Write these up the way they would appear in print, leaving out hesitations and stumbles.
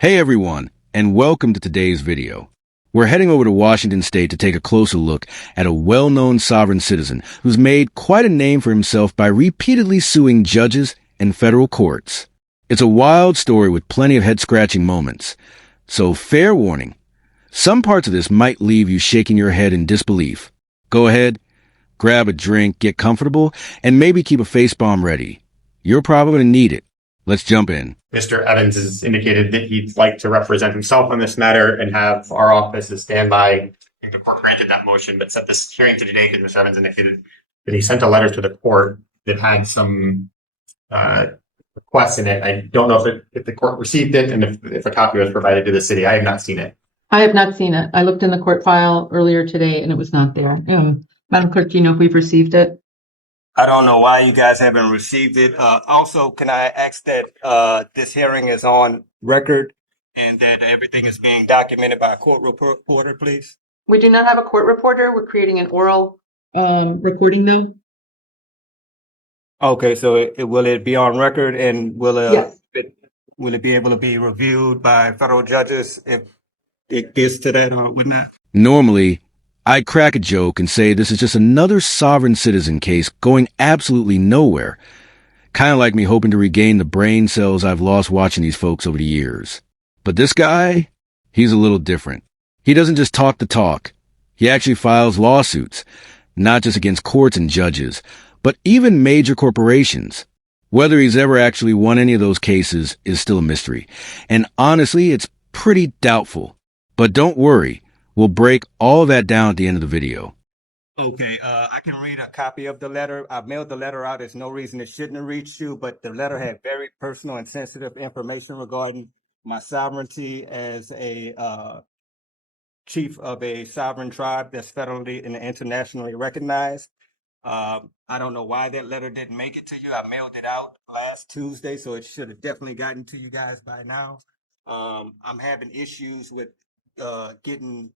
Hey everyone, and welcome to today's video. We're heading over to Washington State to take a closer look at a well-known sovereign citizen who's made quite a name for himself by repeatedly suing judges and federal courts. It's a wild story with plenty of head-scratching moments. So fair warning, some parts of this might leave you shaking your head in disbelief. Go ahead, grab a drink, get comfortable, and maybe keep a face bomb ready. You're probably going to need it. Let's jump in. Mr. Evans has indicated that he'd like to represent himself on this matter and have our office as standby. And the court granted that motion, but set this hearing to today because Mr. Evans indicated that he sent a letter to the court that had some requests in it. I don't know if the court received it and if a copy was provided to the city. I have not seen it. I have not seen it. I looked in the court file earlier today and it was not there. Madam Clerk, do you know if we've received it? I don't know why you guys haven't received it. Also, can I ask that this hearing is on record and that everything is being documented by a court reporter, please? We do not have a court reporter. We're creating an oral recording though. Okay, so will it be on record and Yes. Will it be able to be reviewed by federal judges if it gets to that or whatnot? Normally, I'd crack a joke and say this is just another sovereign citizen case going absolutely nowhere. Kind of like me hoping to regain the brain cells I've lost watching these folks over the years. But this guy, he's a little different. He doesn't just talk the talk. He actually files lawsuits, not just against courts and judges, but even major corporations. Whether he's ever actually won any of those cases is still a mystery. And honestly, it's pretty doubtful. But don't worry. We'll break all of that down at the end of the video. Okay, I can read a copy of the letter. I mailed the letter out. There's no reason it shouldn't have reached you, but the letter had very personal and sensitive information regarding my sovereignty as a chief of a sovereign tribe that's federally and internationally recognized. I don't know why that letter didn't make it to you. I mailed it out last Tuesday, so it should have definitely gotten to you guys by now. I'm having issues with getting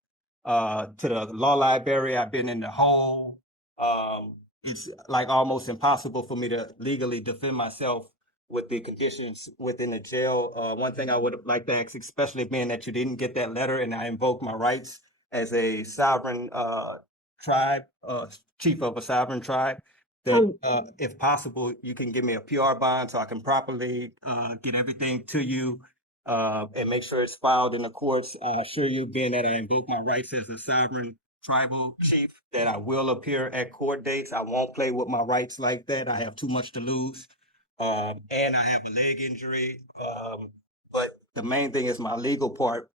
to the law library. I've been in the hole. It's like almost impossible for me to legally defend myself with the conditions within the jail. One thing I would like to ask, especially being that you didn't get that letter and I invoke my rights as a sovereign tribe, chief of a sovereign tribe, that if possible, you can give me a PR bond so I can properly get everything to you. And make sure it's filed in the courts. I assure you, being that I invoke my rights as a sovereign tribal chief, that I will appear at court dates. I won't play with my rights like that. I have too much to lose. And I have a leg injury. But the main thing is my legal part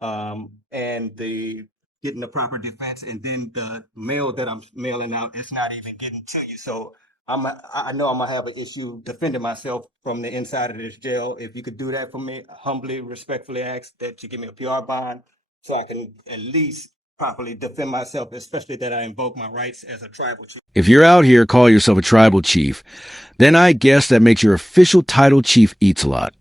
and the getting the proper defense. And then the mail that I'm mailing out, it's not even getting to you. So I know I'm gonna have an issue defending myself from the inside of this jail. If you could do that for me, humbly, respectfully ask that you give me a PR bond so I can at least properly defend myself, especially that I invoke my rights as a tribal chief. If you're out here calling yourself a tribal chief, then I guess that makes your official title Chief Eats-A-Lot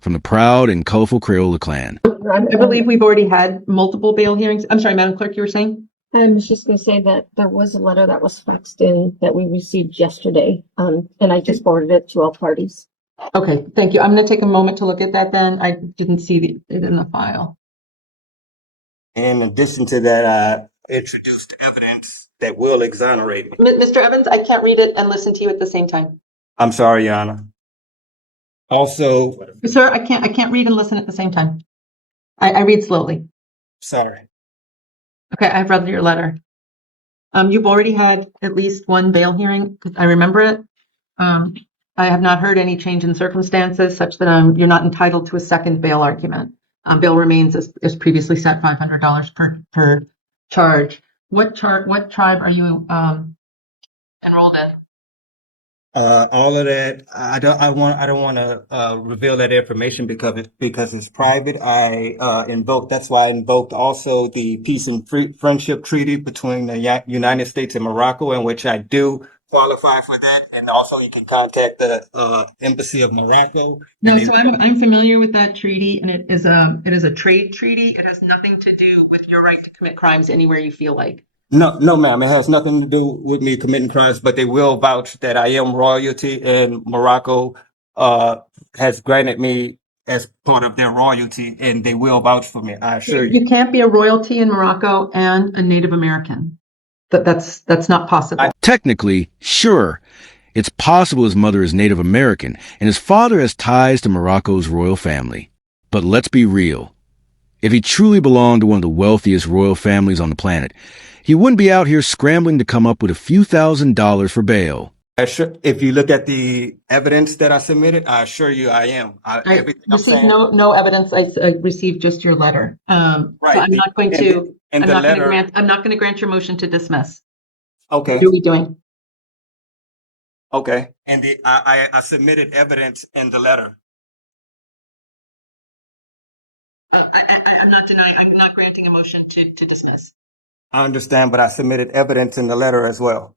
from the proud and colorful Crayola clan. I believe we've already had multiple bail hearings. I'm sorry, Madam Clerk, you were saying? I was just going to say that there was a letter that was faxed in that we received yesterday, and I just forwarded it to all parties. Okay, thank you. I'm going to take a moment to look at that then. I didn't see it in the file. In addition to that, I introduced evidence that will exonerate me. Mr. Evans, I can't read it and listen to you at the same time. I'm sorry, Your Honor. Also, Sir, I can't read and listen at the same time. I read slowly. sorry. Okay, I've read your letter. You've already had at least one bail hearing. I remember it. I have not heard any change in circumstances such that you're not entitled to a second bail argument. Bail remains as previously set, $500 per charge. What tribe are you enrolled in? All of that, I don't want to reveal that information because it's private. That's why I invoked also the Peace and Friendship Treaty between the United States and Morocco, in which I do qualify for that. And also you can contact the Embassy of Morocco. No, so I'm familiar with that treaty, and it is a trade treaty. It has nothing to do with your right to commit crimes anywhere you feel like. No, ma'am. It has nothing to do with me committing crimes, but they will vouch that I am royalty, and Morocco has granted me as part of their royalty, and they will vouch for me. I assure you. You can't be a royalty in Morocco and a Native American. That's not possible. Technically, sure. It's possible his mother is Native American and his father has ties to Morocco's royal family. But let's be real. If he truly belonged to one of the wealthiest royal families on the planet, he wouldn't be out here scrambling to come up with a few $1,000s for bail. If you look at the evidence that I submitted, I assure you I am. I Everything I'm received saying, no evidence. I received just your letter. So Right, I'm not going to. and the letter. I'm not going to grant your motion to dismiss. Okay, What are we doing? okay. And I submitted evidence in the letter. I'm not denying. I'm not granting a motion to dismiss. I understand, but I submitted evidence in the letter as well.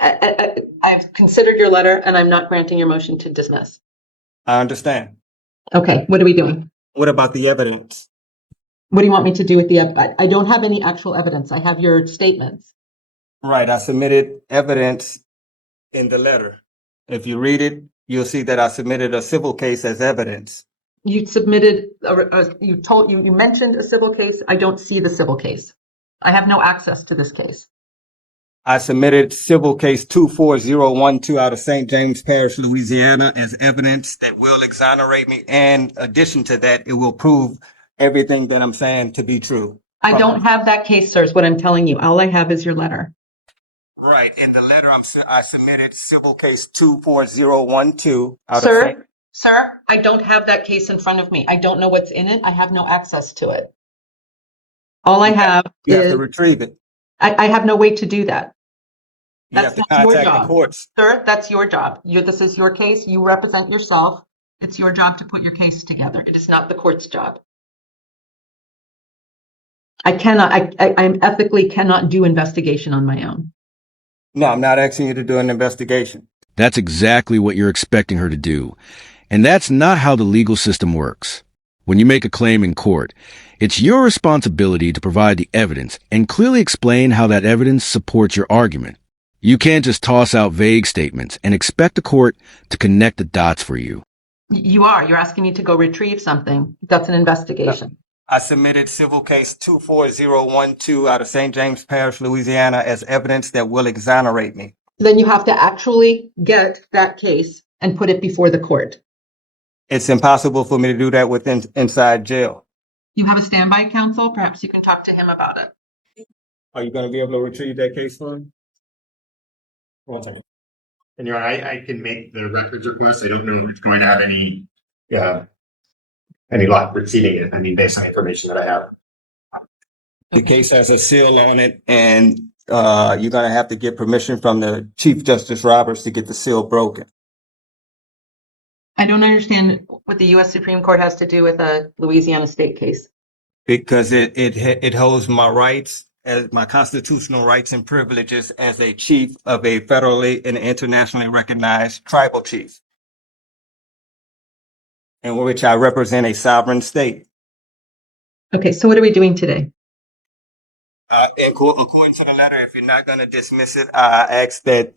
I've considered your letter, and I'm not granting your motion to dismiss. I understand. Okay, what are we doing? What about the evidence? What do you want me to do with the? I don't have any actual evidence. I have your statements. Right, I submitted evidence in the letter. If you read it, you'll see that I submitted a civil case as evidence. You submitted. You mentioned a civil case. I don't see the civil case. I have no access to this case. I submitted civil case 24012 out of St. James Parish, Louisiana, as evidence that will exonerate me. And in addition to that, it will prove everything that I'm saying to be true. I don't have that case, sir, is what I'm telling you. All I have is your letter. Right. In the letter, I submitted civil case 24012 out of St. Sir, I don't have that case in front of me. I don't know what's in it. I have no access to it. All I have You have is to retrieve it. I have no way to do that. You That's have to not your contact the job. courts. Sir, that's your job. This is your case. You represent yourself. It's your job to put your case together. It is not the court's job. I ethically cannot do investigation on my own. No, I'm not asking you to do an investigation. That's exactly what you're expecting her to do. And that's not how the legal system works. When you make a claim in court, it's your responsibility to provide the evidence and clearly explain how that evidence supports your argument. You can't just toss out vague statements and expect the court to connect the dots for you. You're asking me to go retrieve something. That's an investigation. I submitted civil case 24012 out of St. James Parish, Louisiana, as evidence that will exonerate me. Then you have to actually get that case and put it before the court. It's impossible for me to do that inside jail. You have a standby counsel. Perhaps you can talk to him about it. Are you going to be able to retrieve that case for me? 1 second. And Your Honor, I can make the records request. I don't know if it's going to have any luck receiving it. I mean, based on the information that I have. The case has a seal on it, and you're going to have to get permission from the Chief Justice Roberts to get the seal broken. I don't understand what the U.S. Supreme Court has to do with a Louisiana state case. Because it holds my rights, as my constitutional rights and privileges as a chief of a federally and internationally recognized tribal chief, in which I represent a sovereign state. Okay, so what are we doing today? According to the letter, if you're not going to dismiss it, I asked that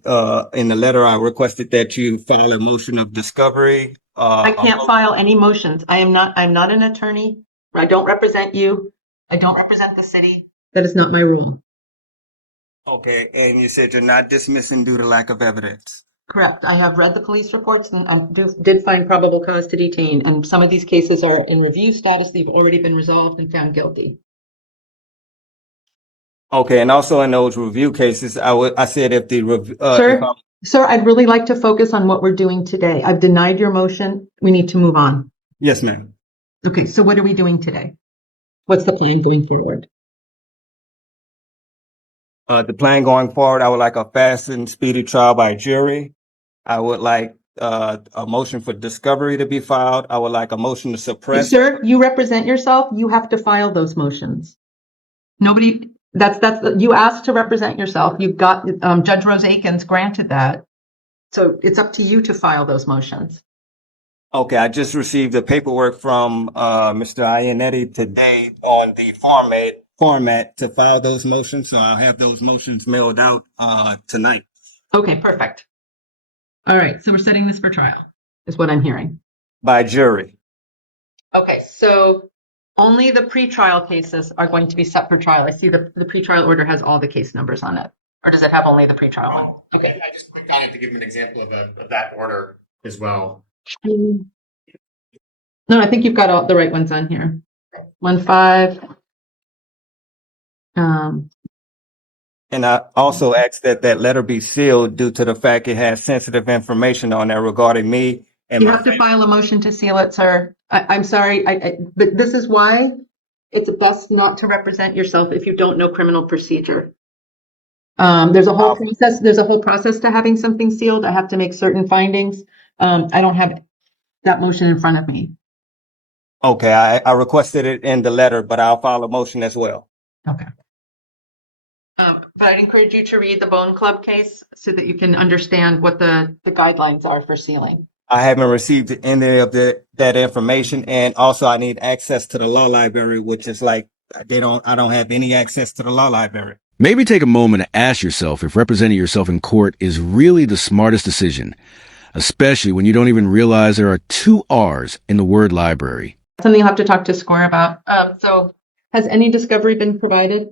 in the letter I requested that you file a motion of discovery. I can't file any motions. I'm not an attorney. I don't represent you. I don't represent the city. That is not my rule. Okay, and you said you're not dismissing due to lack of evidence. Correct. I have read the police reports and I did find probable cause to detain. And some of these cases are in review status. They've already been resolved and found guilty. Okay, and also in those review cases, I said if the Sir, I'd really like to focus on what we're doing today. I've denied your motion. We need to move on. Yes, ma'am. Okay, so what are we doing today? What's the plan going forward? The plan going forward, I would like a fast and speedy trial by jury. I would like a motion for discovery to be filed. I would like a motion to suppress. Sir, you represent yourself. You have to file those motions. You asked to represent yourself. You've got, Judge Rose Akins granted that. So it's up to you to file those motions. Okay, I just received the paperwork from Mr. Ianetti today on the format to file those motions. So I'll have those motions mailed out tonight. Okay, perfect. All right, so we're setting this for trial, is what I'm hearing. by jury. Okay, so only the pretrial cases are going to be set for trial. I see the pretrial order has all the case numbers on it. Or does it have only the pretrial one? Okay, I just clicked on it to give him an example of that order as well. No, I think you've got all the right ones on here. 1-5. And I also asked that that letter be sealed due to the fact it has sensitive information on there regarding me and You my have to file a motion to seal it, sir. I'm sorry, but this is why it's best not to represent yourself if you don't know criminal procedure. There's a whole process to having something sealed. I have to make certain findings. I don't have that motion in front of me. Okay, I requested it in the letter, but I'll file a motion as well. Okay. But I'd encourage you to read the Bone Club case so that you can understand what the guidelines are for sealing. I haven't received any of that information, and also I need access to the law library, which is like I don't have any access to the law library. Maybe take a moment to ask yourself if representing yourself in court is really the smartest decision, especially when you don't even realize there are 2 R's in the word library. Something you'll have to talk to SCORE about. So has any discovery been provided?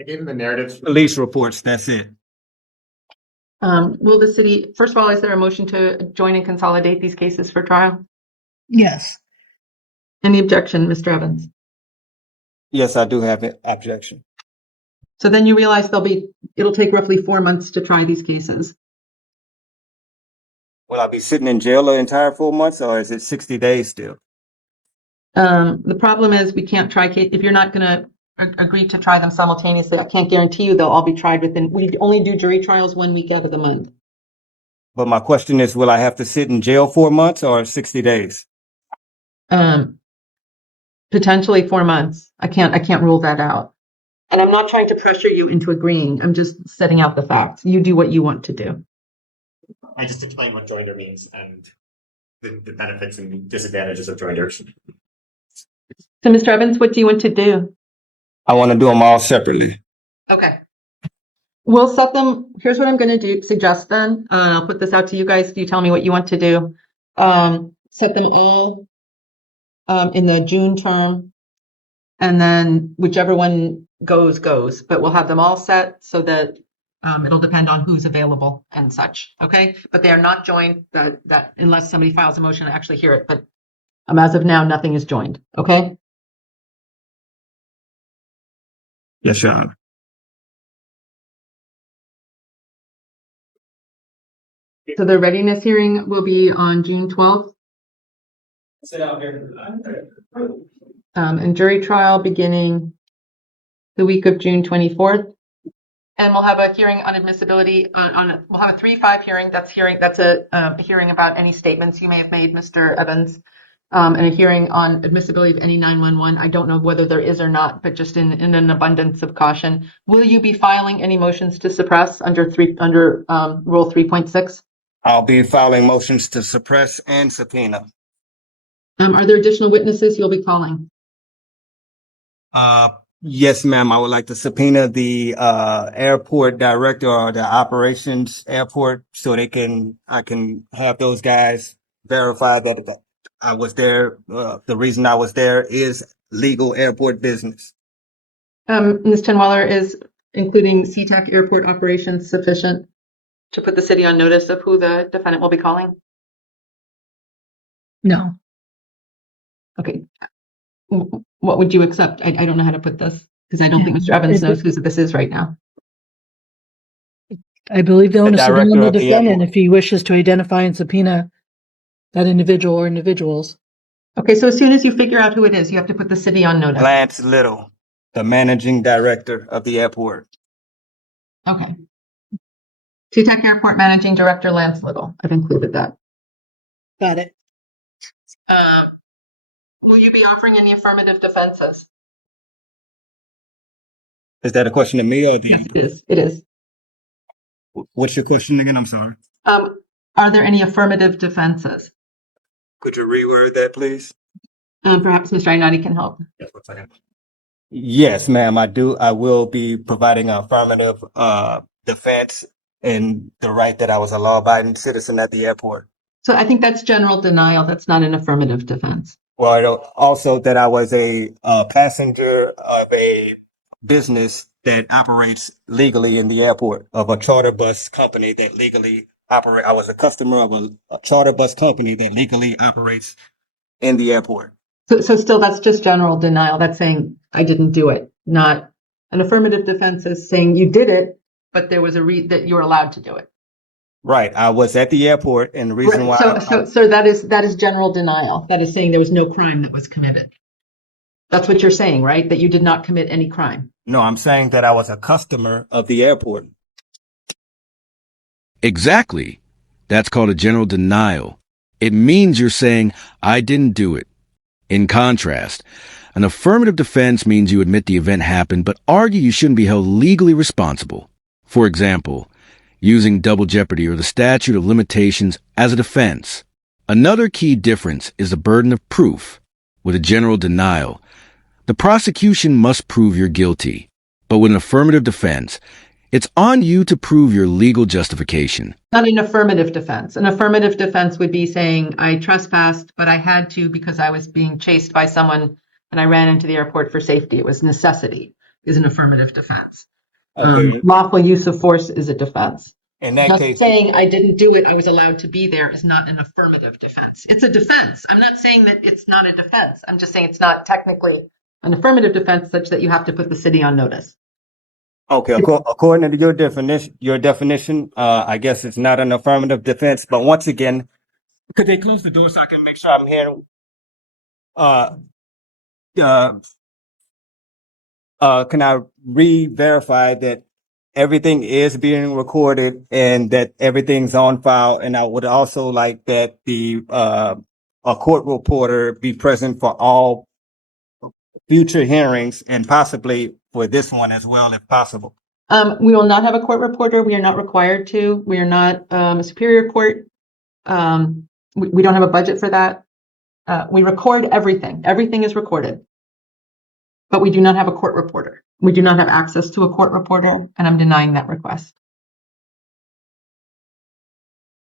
I gave him the narrative. Police reports, that's it. Will the city, first of all, is there a motion to join and consolidate these cases for trial? Yes. Any objection, Mr. Evans? Yes, I do have an objection. So then you realize it'll take roughly 4 months to try these cases. Will I be sitting in jail the entire 4 months, or is it 60 days still? The problem is we can't try, if you're not going to agree to try them simultaneously, I can't guarantee you they'll all be tried we only do jury trials 1 week out of the month. But my question is, will I have to sit in jail 4 months or 60 days? Potentially 4 months. I can't rule that out. And I'm not trying to pressure you into agreeing. I'm just setting out the facts. You do what you want to do. I just explained what joinder means and the benefits and disadvantages of joinders. So, Mr. Evans, what do you want to do? I want to do them all separately. Okay. We'll set them. Here's what I'm going to suggest then. I'll put this out to you guys. You tell me what you want to do. Set them all in the June term. And then whichever one goes. But we'll have them all set so that it'll depend on who's available and such. Okay. But they are not joined that unless somebody files a motion to actually hear it. But as of now, nothing is joined. Okay. Yes, Your Honor. So the readiness hearing will be on June 12th. And jury trial beginning the week of June 24th. And we'll have a hearing on admissibility we'll have a 3-5 hearing. That's a hearing about any statements you may have made, Mr. Evans. And a hearing on admissibility of any 911. I don't know whether there is or not, but just in an abundance of caution. Will you be filing any motions to suppress under Rule 3.6? I'll be filing motions to suppress and subpoena. Are there additional witnesses you'll be calling? Yes, ma'am. I would like to subpoena the airport director or the operations airport so I can have those guys verify that I was there. The reason I was there is legal airport business. Ms. Tinwaller, is including SeaTac airport operations sufficient to put the city on notice of who the defendant will be calling? No. Okay. What would you accept? I don't know how to put this because I don't think Mr. Evans knows who this is right now. I believe the onus is director on the of the defendant airport. if he wishes to identify and subpoena that individual or individuals. Okay, so as soon as you figure out who it is, you have to put the city on notice. Lance Little, the managing director of the airport. Okay. SeaTac Airport Managing Director Lance Little. I've included that. Got it. Will you be offering any affirmative defenses? Is that a question to me or the? Yes, it is. It is. What's your question again? I'm sorry. Are there any affirmative defenses? Could you reword that, please? Perhaps Mr. Ainati can help. Yes, 1 second. Yes, ma'am. I will be providing an affirmative defense in the right that I was a law-abiding citizen at the airport. So I think that's general denial. That's not an affirmative defense. Well, also that I was a passenger of a business that operates legally in the airport, of a charter bus company that legally operate. I was a customer of a charter bus company that legally operates in the airport. So still, that's just general denial. That's saying I didn't do it. Not an affirmative defense is saying you did it, but there was that you were allowed to do it. Right. I was at the airport, and the reason why. So that is general denial. That is saying there was no crime that was committed. That's what you're saying, right? That you did not commit any crime. No, I'm saying that I was a customer of the airport. Exactly. That's called a general denial. It means you're saying, I didn't do it. In contrast, an affirmative defense means you admit the event happened, but argue you shouldn't be held legally responsible. For example, using double jeopardy or the statute of limitations as a defense. Another key difference is the burden of proof. With a general denial, the prosecution must prove you're guilty. But with an affirmative defense, it's on you to prove your legal justification. Not an affirmative defense. An affirmative defense would be saying, I trespassed, but I had to because I was being chased by someone and I ran into the airport for safety. It was necessity, is an affirmative defense. Okay. Lawful use of force is a defense. In that Just case, saying I didn't do it, I was allowed to be there is not an affirmative defense. It's a defense. I'm not saying that it's not a defense. I'm just saying it's not technically an affirmative defense such that you have to put the city on notice. okay, according to your definition, I guess it's not an affirmative defense. But once again, could they close the door so I can make sure I'm hearing? Can I re-verify that everything is being recorded and that everything's on file? And I would also like that a court reporter be present for all future hearings and possibly for this one as well, if possible. We will not have a court reporter. We are not required to. We are not a superior court. We don't have a budget for that. We record everything. Everything is recorded. But we do not have a court reporter. We do not have access to a court reporter, and I'm denying that request.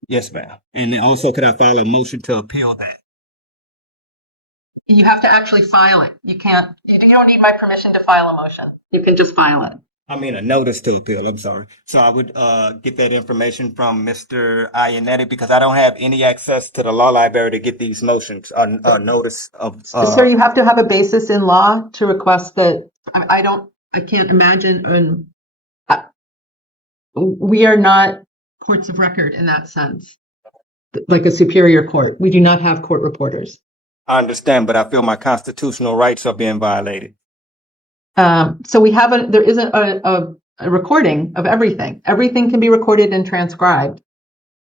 Yes, ma'am. And also, could I file a motion to appeal that? You have to actually file it. You don't need my permission to file a motion. You can just file it. I mean, a notice to appeal. I'm sorry. So I would get that information from Mr. Ianetti because I don't have any access to the law library to get these motions, a notice of. Sir, you have to have a basis in law to request that. I can't imagine. We are not courts of record in that sense, like a superior court. We do not have court reporters. I understand, but I feel my constitutional rights are being violated. So there is a recording of everything. Everything can be recorded and transcribed,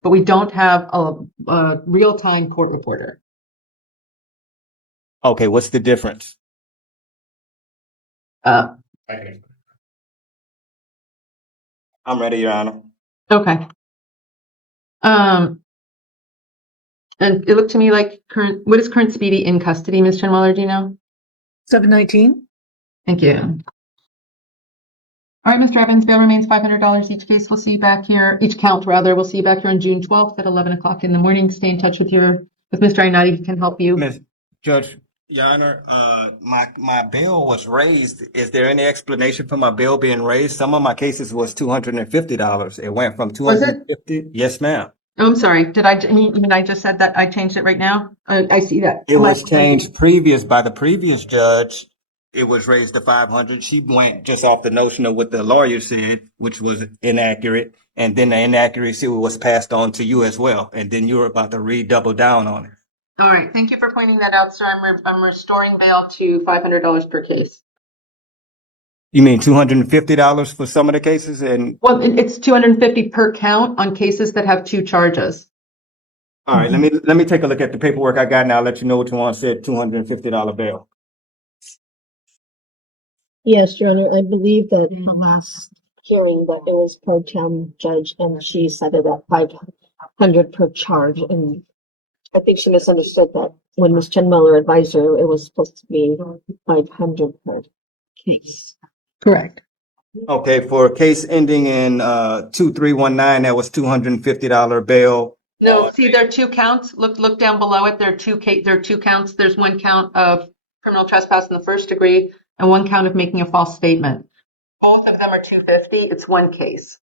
but we don't have a real-time court reporter. Okay, what's the difference? Okay. I'm ready, Your Honor. Okay. And it looked to me like what is current speedy in custody, Ms. Chenweller, do you know? 719. Thank you. All right, Mr. Evans, bail remains $500 each case. We'll see you back here, each count rather. We'll see you back here on June 12th at 11 o'clock in the morning. Stay in touch with Mr. Ianetti. He can help you. Ms. Judge, Your Honor, my bail was raised. Is there any explanation for my bail being raised? Some of my cases was $250. It went from $250. Yes, ma'am. Oh, I'm sorry. I just said that I changed it right now? I see that. It was changed by the previous judge. It was raised to $500. She went just off the notion of what the lawyer said, which was inaccurate. And then the inaccuracy was passed on to you as well. And then you were about to double down on it. All right. Thank you for pointing that out, sir. I'm restoring bail to $500 per case. You mean $250 for some of the cases? Well, it's $250 per count on cases that have 2 charges. All right. Let me take a look at the paperwork I got, and I'll let you know which one said $250 bail. Yes, Your Honor, I believe that the last hearing that it was pro tem judge and she said it at 500 per charge. And I think she misunderstood that when Ms. Chenweller advised her, it was supposed to be 500 per case. Correct. Okay, for a case ending in 2319, that was $250 bail. No, see, there are two counts. Look down below it. There are two counts. There's one count of criminal trespass in the first degree and one count of making a false statement. Both of them are 250. It's one case.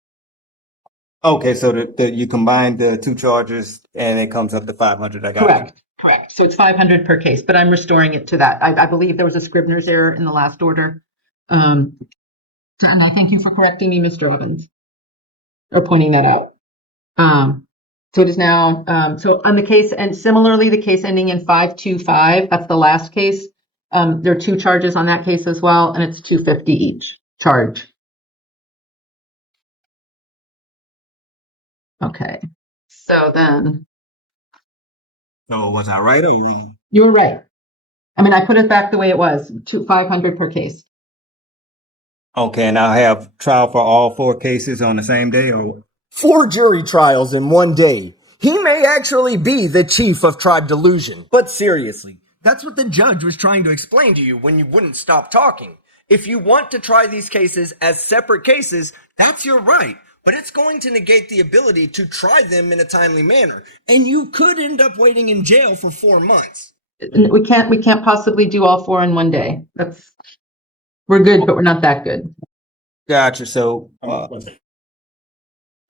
Okay, so you combine the two charges and it comes up to 500. I got it. Correct. So it's 500 per case, but I'm restoring it to that. I believe there was a Scribner's error in the last order. And I thank you for correcting me, Mr. Evans, or pointing that out. So it is now, so on the case, and similarly, the case ending in 525, that's the last case. There are two charges on that case as well, and it's 250 each charge. Okay, so then. So was I right or wrong? You were right. I mean, I put it back the way it was, 500 per case. Okay, and I'll have trial for all four cases on the same day, or 4 jury trials in one day. He may actually be the chief of tribe delusion. But seriously, that's what the judge was trying to explain to you when you wouldn't stop talking. If you want to try these cases as separate cases, that's your right. But it's going to negate the ability to try them in a timely manner. And you could end up waiting in jail for 4 months. We can't possibly do all four in one day. We're good, but we're not that good. Gotcha. So,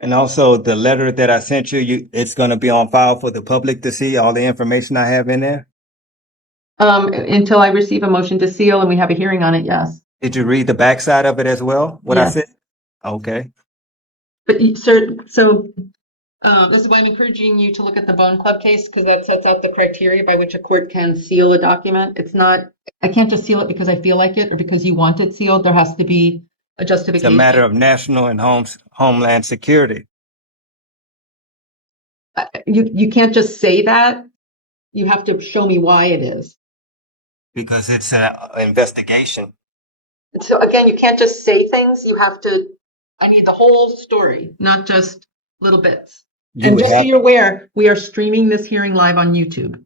and also the letter that I sent you, it's going to be on file for the public to see all the information I have in there. Until I receive a motion to seal and we have a hearing on it, yes. Did you read the backside of it as well? What I Yes. said? Okay. But sir, so this is why I'm encouraging you to look at the Bone Club case, because that sets out the criteria by which a court can seal a document. It's not, I can't just seal it because I feel like it or because you want it sealed. There has to be a It's justification. a matter of national and homeland security. You can't just say that. You have to show me why it is. Because it's an investigation. So again, you can't just say things. You have to, I need the whole story, not just little bits. And just so you're aware, we are streaming this hearing live on YouTube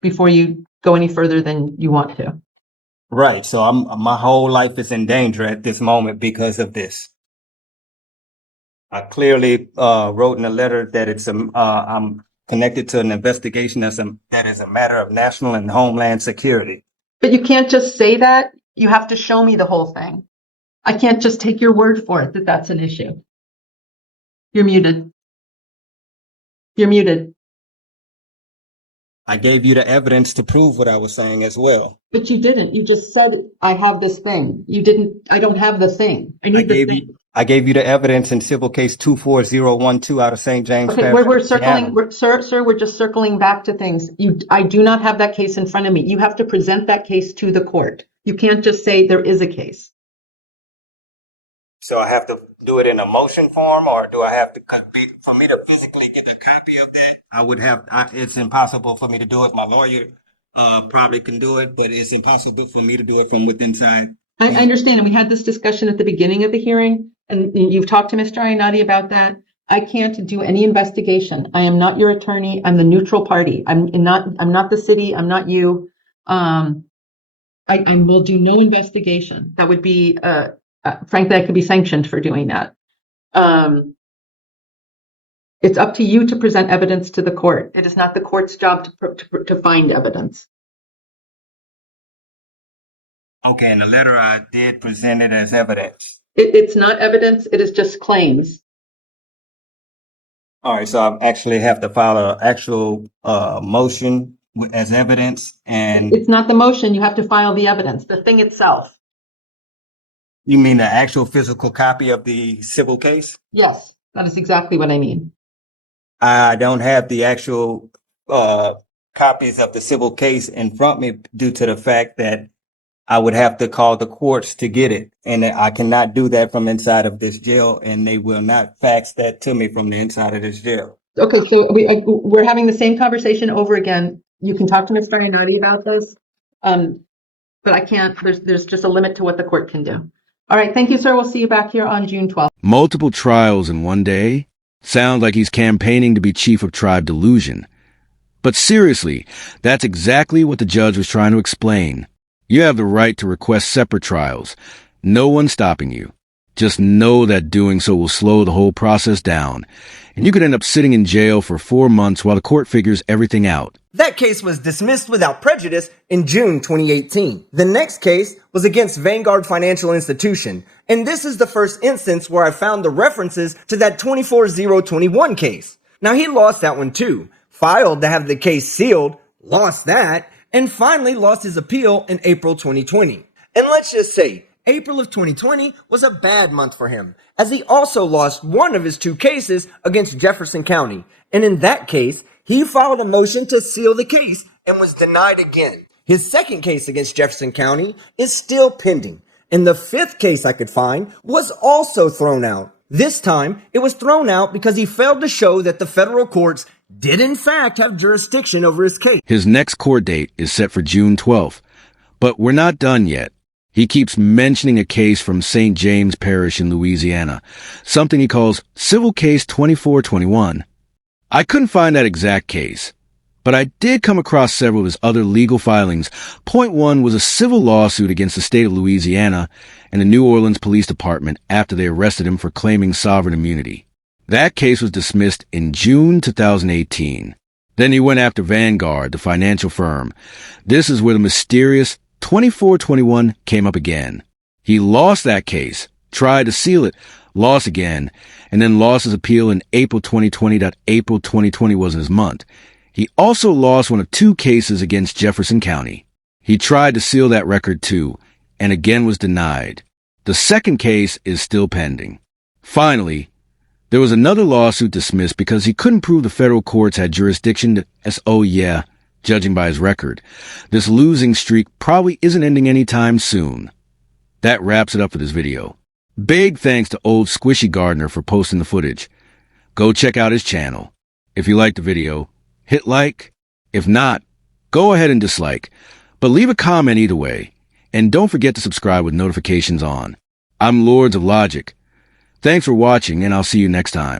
before you go any further than you want to. Right. So my whole life is in danger at this moment because of this. I clearly wrote in a letter that I'm connected to an investigation that is a matter of national and homeland security. But you can't just say that. You have to show me the whole thing. I can't just take your word for it that that's an issue. You're muted. You're muted. I gave you the evidence to prove what I was saying as well. But you didn't. You just said, I have this thing. You didn't, I don't have the thing. I need the thing. I gave you the evidence in civil case 24012 out of St. James. Okay, we're circling, sir, we're just circling back to things. I do not have that case in front of me. You have to present that case to the court. You can't just say there is a case. So I have to do it in a motion form, or do I have to for me to physically get a copy of that? It's impossible for me to do it. My lawyer probably can do it, but it's impossible for me to do it from within inside. I understand, and we had this discussion at the beginning of the hearing, and you've talked to Mr. Ayanati about that. I can't do any investigation. I am not your attorney. I'm the neutral party. I'm not the city. I'm not you. I will do no investigation. That would be, frankly, I could be sanctioned for doing that. It's up to you to present evidence to the court. It is not the court's job to find evidence. Okay, in the letter I did present it as evidence. It's not evidence. It is just claims. All right, so I actually have to file an actual motion as evidence, and It's not the motion. You have to file the evidence, the thing itself. you mean the actual physical copy of the civil case? Yes, that is exactly what I mean. I don't have the actual copies of the civil case in front of me due to the fact that I would have to call the courts to get it. And I cannot do that from inside of this jail, and they will not fax that to me from the inside of this jail. Okay, so we're having the same conversation over again. You can talk to Mr. Ayanati about this, but I can't. There's just a limit to what the court can do. All right, thank you, sir. We'll see you back here on June 12th. Multiple trials in one day? Sounds like he's campaigning to be chief of tribe delusion. But seriously, that's exactly what the judge was trying to explain. You have the right to request separate trials. No one's stopping you. Just know that doing so will slow the whole process down, and you could end up sitting in jail for 4 months while the court figures everything out. That case was dismissed without prejudice in June 2018. The next case was against Vanguard Financial Institution, and this is the first instance where I found the references to that 24-021 case. Now, he lost that one too, filed to have the case sealed, lost that, and finally lost his appeal in April 2020. And let's just say, April of 2020 was a bad month for him, as he also lost one of his 2 cases against Jefferson County. And in that case, he filed a motion to seal the case and was denied again. His second case against Jefferson County is still pending. And the 5th case I could find was also thrown out. This time, it was thrown out because he failed to show that the federal courts did in fact have jurisdiction over his case. His next court date is set for June 12th, but we're not done yet. He keeps mentioning a case from St. James Parish in Louisiana, something he calls Civil Case 2421. I couldn't find that exact case, but I did come across several of his other legal filings. Point 1 was a civil lawsuit against the state of Louisiana and the New Orleans Police Department after they arrested him for claiming sovereign immunity. That case was dismissed in June 2018. Then he went after Vanguard, the financial firm. This is where the mysterious 2421 came up again. He lost that case, tried to seal it, lost again, and then lost his appeal in April 2020. April 2020 wasn't his month. He also lost one of 2 cases against Jefferson County. He tried to seal that record too, and again was denied. The second case is still pending. Finally, there was another lawsuit dismissed because he couldn't prove the federal courts had jurisdiction judging by his record. This losing streak probably isn't ending anytime soon. That wraps it up for this video. Big thanks to old Squishy Gardner for posting the footage. Go check out his channel. If you liked the video, hit like. If not, go ahead and dislike. But leave a comment either way. And don't forget to subscribe with notifications on. I'm Lords of Logic. Thanks for watching, and I'll see you next time.